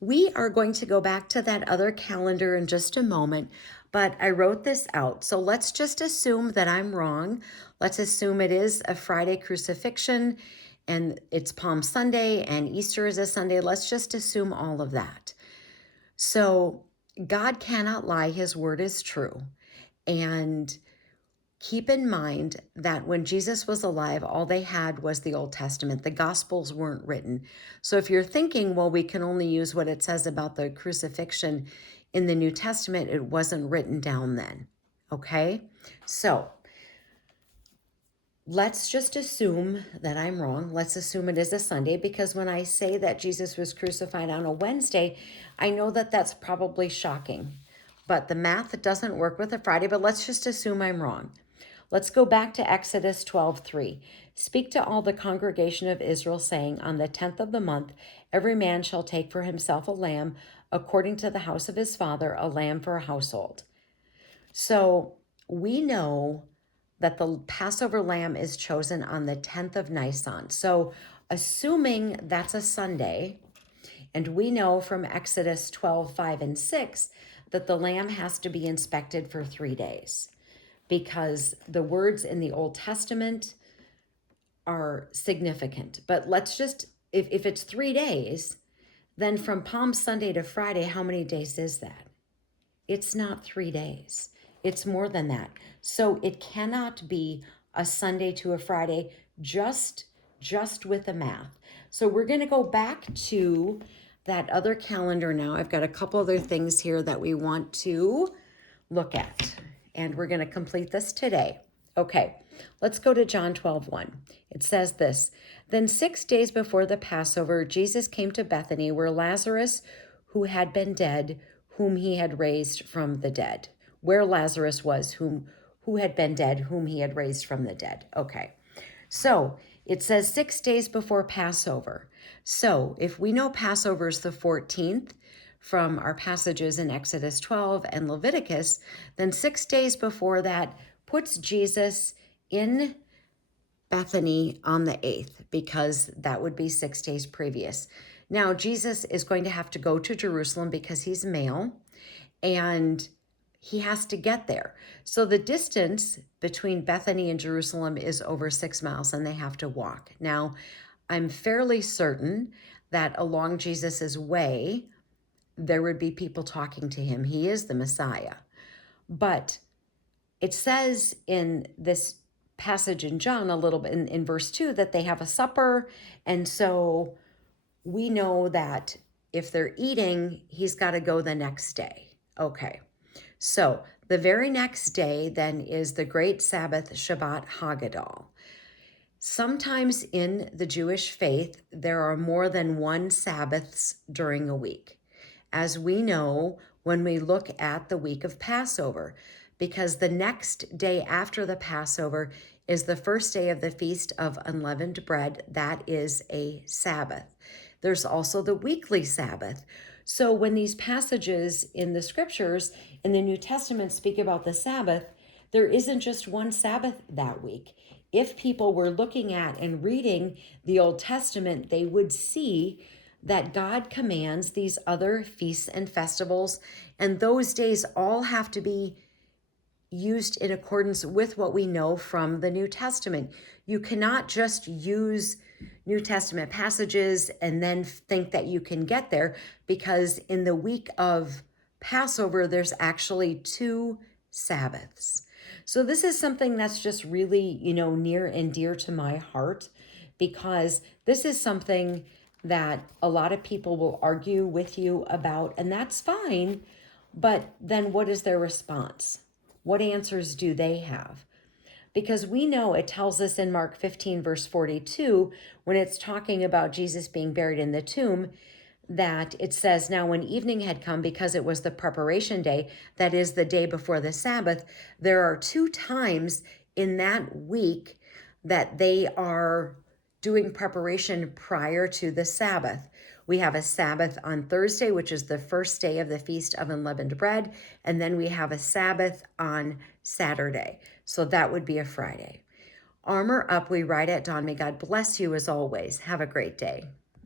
We are going to go back to that other calendar in just a moment, but I wrote this out. So let's just assume that I'm wrong. Let's assume it is a Friday crucifixion and it's Palm Sunday and Easter is a Sunday. Let's just assume all of that. So God cannot lie, His word is true. And keep in mind that when Jesus was alive, all they had was the Old Testament. The Gospels weren't written. So if you're thinking, well, we can only use what it says about the crucifixion in the New Testament, it wasn't written down then. Okay? So let's just assume that I'm wrong. Let's assume it is a Sunday, because when I say that Jesus was crucified on a Wednesday, I know that that's probably shocking. But the math doesn't work with a Friday, but let's just assume I'm wrong. Let's go back to Exodus 12:3. Speak to all the congregation of Israel, saying, on the 10th of the month, every man shall take for himself a lamb, according to the house of his father, a lamb for a household. So we know that the Passover lamb is chosen on the 10th of Nisan. So assuming that's a Sunday, and we know from Exodus 12:5 and 6, that the lamb has to be inspected for 3 days, because the words in the Old Testament are significant. But let's just, if it's 3 days, then from Palm Sunday to Friday, how many days is that? It's not 3 days. It's more than that. So it cannot be a Sunday to a Friday, just with the math. So we're going to go back to that other calendar now. I've got a couple other things here that we want to look at, and we're going to complete this today. Okay, let's go to John 12:1. It says this, then 6 days before the Passover, Jesus came to Bethany, where Lazarus, who had been dead, whom he had raised from the dead. Where Lazarus was, who had been dead, whom he had raised from the dead. Okay, so it says 6 days before Passover. So if we know Passover is the 14th, from our passages in Exodus 12 and Leviticus, then 6 days before that puts Jesus in Bethany on the 8th, because that would be 6 days previous. Now, Jesus is going to have to go to Jerusalem because he's male, and he has to get there. So the distance between Bethany and Jerusalem is over 6 miles, and they have to walk. Now, I'm fairly certain that along Jesus's way, there would be people talking to him. He is the Messiah. But it says in this passage in John a little bit in verse 2 that they have a supper. And so we know that if they're eating, he's got to go the next day. Okay. So the very next day then is the great Sabbath, Shabbat Haggadah. Sometimes in the Jewish faith, there are more than one Sabbaths during a week, as we know when we look at the week of Passover, because the next day after the Passover is the first day of the Feast of Unleavened Bread. That is a Sabbath. There's also the weekly Sabbath. So when these passages in the scriptures in the New Testament speak about the Sabbath, there isn't just one Sabbath that week. If people were looking at and reading the Old Testament, they would see that God commands these other feasts and festivals, and those days all have to be used in accordance with what we know from the New Testament. You cannot just use New Testament passages and then think that you can get there, because in the week of Passover, there's actually 2 Sabbaths. So this is something that's just really, near and dear to my heart, because this is something that a lot of people will argue with you about, and that's fine. But then what is their response? What answers do they have? Because we know it tells us in Mark 15, verse 42, when it's talking about Jesus being buried in the tomb, that it says, now when evening had come, because it was the preparation day, that is the day before the Sabbath, there are 2 times in that week that they are doing preparation prior to the Sabbath. We have a Sabbath on Thursday, which is the first day of the Feast of Unleavened Bread, and then we have a Sabbath on Saturday. So that would be a Friday. Armor up, we ride at dawn. May God bless you as always. Have a great day.